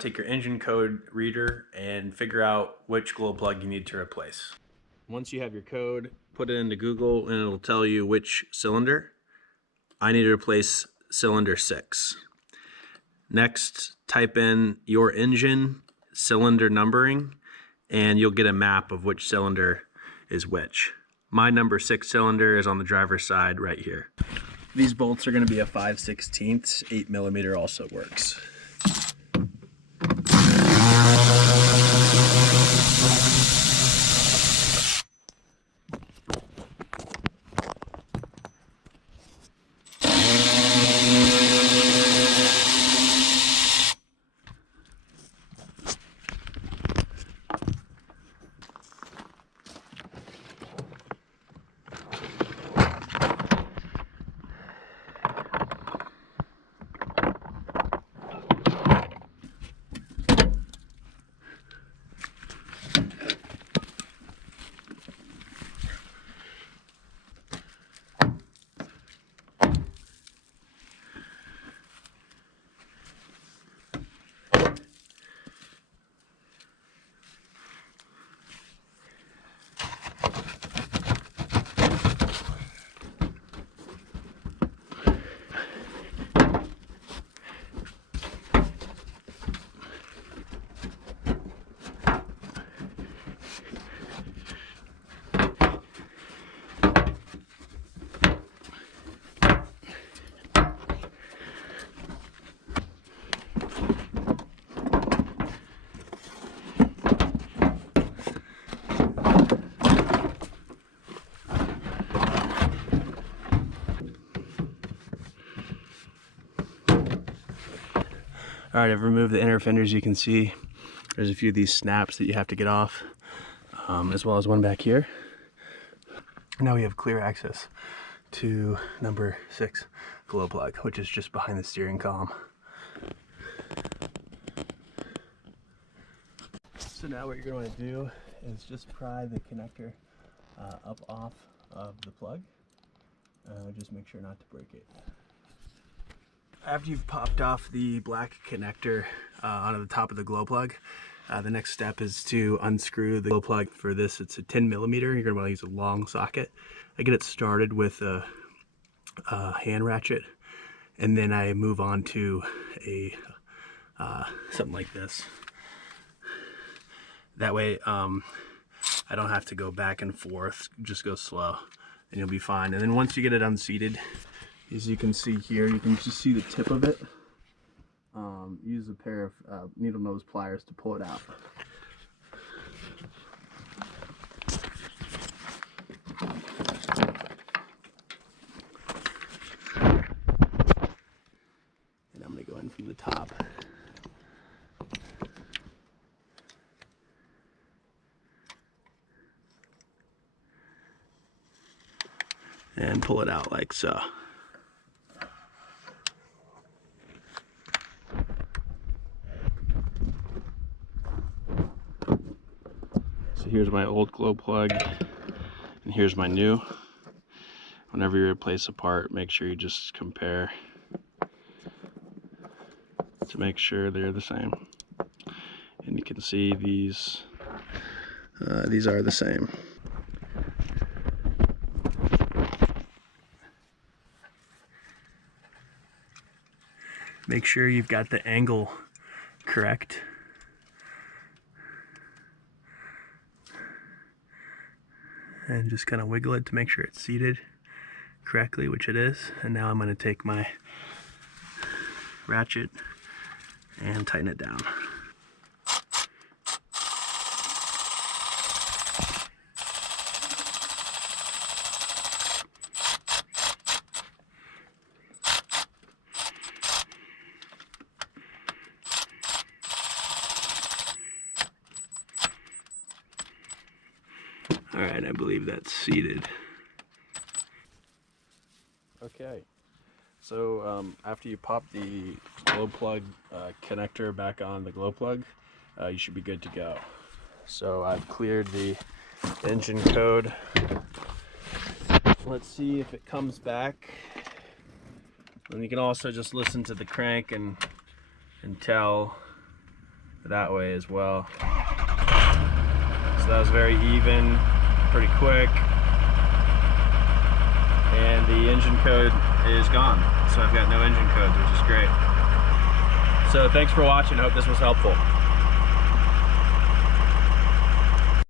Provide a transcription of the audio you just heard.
Take your engine code reader and figure out which glow plug you need to replace. Once you have your code, put it into Google and it'll tell you which cylinder. I need to replace cylinder 6. Next, type in your engine cylinder numbering and you'll get a map of which cylinder is which. My number 6 cylinder is on the driver's side right here. These bolts are going to be a 5/16, 8mm also works. All right, I've removed the inner fenders. You can see there's a few of these snaps that you have to get off, as well as one back here. Now we have clear access to number 6 glow plug, which is just behind the steering column. So now what you're going to do is just pry the connector up off of the plug. Just make sure not to break it. After you've popped off the black connector onto the top of the glow plug, the next step is to unscrew the glow plug. For this, it's a 10mm. You're going to want to use a long socket. I get it started with a hand ratchet, and then I move on to a something like this. That way I don't have to go back and forth, just go slow and you'll be fine. And then once you get it unseated, as you can see here, you can just see the tip of it. Use a pair of needle nose pliers to pull it out. And I'm going to go in from the top. And pull it out like so. So here's my old glow plug, and here's my new. Whenever you replace a part, make sure you just compare to make sure they're the same. And you can see these are the same. Make sure you've got the angle correct. And just kind of wiggle it to make sure it's seated correctly, which it is. And now I'm going to take my ratchet and tighten it down. All right, I believe that's seated. Okay, so after you pop the glow plug connector back on the glow plug, you should be good to go. So I've cleared the engine code. Let's see if it comes back. And you can also just listen to the crank and tell that way as well. So that was very even, pretty quick. And the engine code is gone. So I've got no engine codes, which is great. So thanks for watching. I hope this was helpful.